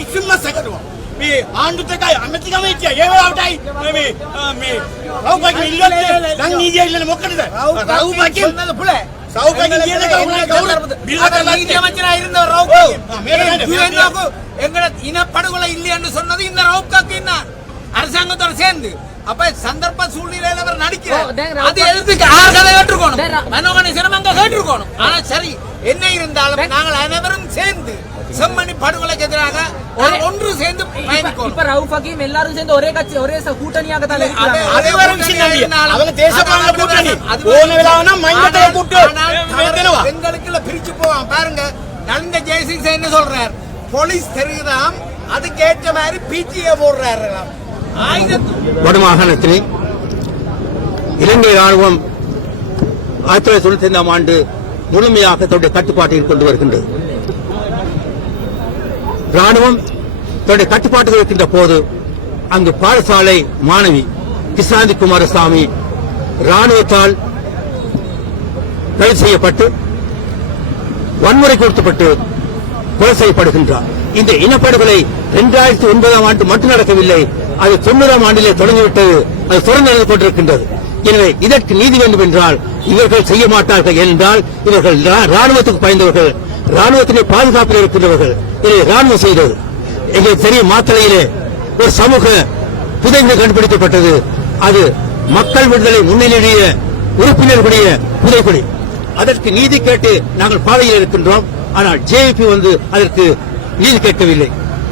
කිසිම සැකරුවක් මේ ආණ්ඩුත් එකයි අමතිකම ඉච්ච ඒ වෙලාවටයි මේ රවුපගේ ඉල්ලුවත් දැන් නීතිය ඉල්ලන්නේ මොකටද රවුපගේ சொன்னது புல சவுகாகி කියන கவுரவ பில்ல நீதிய மச்சனா இருந்த ரவுப் எங்கட இனப்படுகொலை இல்லைன்னு சொன்னது இந்த ரவுப்காக்கு என்ன அரசாங்கத்தோட சேர்ந்து அப்ப சந்தர்ப்ப சூழ்நிலையில அவர் நடிக்கிறார் அது எதுக்கு யார் கதை கேட்டிருக்கணும் மனோகணேசன் அங்க கேட்டிருக்கணும் ஆனா சரி என்ன இருந்தாலும் நாங்கள் அனைவரும் சேர்ந்து செம்மணி படுகொலைக்கு எதிராக ஒன்று சேர்ந்து பயணிக்கணும் இப்ப ரவுஃப் ஹக்கீம் எல்லாரும் சேர்ந்து ஒரே கட்சி ஒரே கூட்டணியாக தான் இருக்காங்க அனைவரும் அவங்க தேசபாலன கூட்டணி ஓன வேளானா மைண்டத்தை கூட்டு எங்களுக்குள்ள பிரிச்சு போவான் பாருங்க நலிந்த ஜெயசிங் என்ன சொல்றார் போலீஸ் தெரியுதாம் அதுக்கு ஏற்ற மாதிரி பிஜிஏ போடுறாரு வடமாகாணத்திலே இலங்கை ராணுவம் 1995 ஆண்டு முழுமையாக தன்னுடைய கட்டுப்பாட்டில் கொண்டு வருகின்றது. ராணுவம் தன்னுடைய கட்டுப்பாட்டில் இருக்கின்ற போது அங்கு பாடசாலை மாணவி கிருஷ்ணாந்தி குமாரசாமி ராணுவத்தால் கைது செய்யப்பட்டு வன்முறை கொடுக்கப்பட்டு கொலை செய்யப்படுகின்றார். இந்த இனப்படுகொலை 2009 ஆண்டு மட்டும் நடக்கவில்லை, அது 90 ஆண்டிலே தொடங்கிவிட்டது, அது தொடர்ந்து நடந்து கொண்டிருக்கின்றது. எனவே இதற்கு நீதி வேண்டும் என்றால் இவர்கள் செய்ய மாட்டார்கள் என்றால் இவர்கள் ராணுவத்துக்கு பயந்தவர்கள், ராணுவத்தினை பாதுகாப்பில் இருக்கின்றவர்கள். இதை ராணுவம் செய்தது. எங்களுக்கு தெரியும், மாத்தளையிலே ஒரு சமூக புதைந்து கண்டுபிடிக்கப்பட்டது. அது மக்கள் விடுதலை முன்னிலையுடைய உறுப்பினர்களுடைய புதைக்குழி. அதற்கு நீதி கேட்டு நாங்கள் பாதையில் இருக்கின்றோம். ஆனால் ஜேபி அதற்கு நீதி கேட்கவில்லை,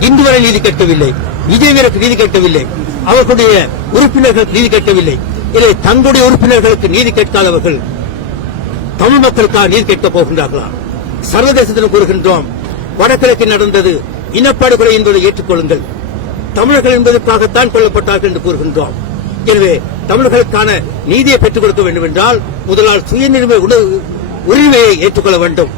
இன்று வரை நீதி கேட்கவில்லை, விஜயவீரருக்கு நீதி கேட்கவில்லை, அவர்களுடைய உறுப்பினர்களுக்கு நீதி கேட்கவில்லை. இதை தங்களுடைய உறுப்பினர்களுக்கு நீதி கேட்காதவர்கள் தமிழ் மக்களுக்காக நீதி கேட்கப் போகின்றார்களா? சர்வதேசத்தில் கூறுகின்றோம், வடகிழக்கில் நடந்தது இனப்படுகொலை என்பதை ஏற்றுக்கொள்ளுங்கள், தமிழர்கள் என்பதற்காகத்தான் கொல்லப்பட்டார்கள் என்று கூறுகின்றோம். எனவே தமிழர்களுக்கான நீதியை பெற்றுக் கொடுக்க வேண்டும் என்றால் முதலால் சுயநிர்ணய உரிமையை ஏற்றுக்கொள்ள வேண்டும்.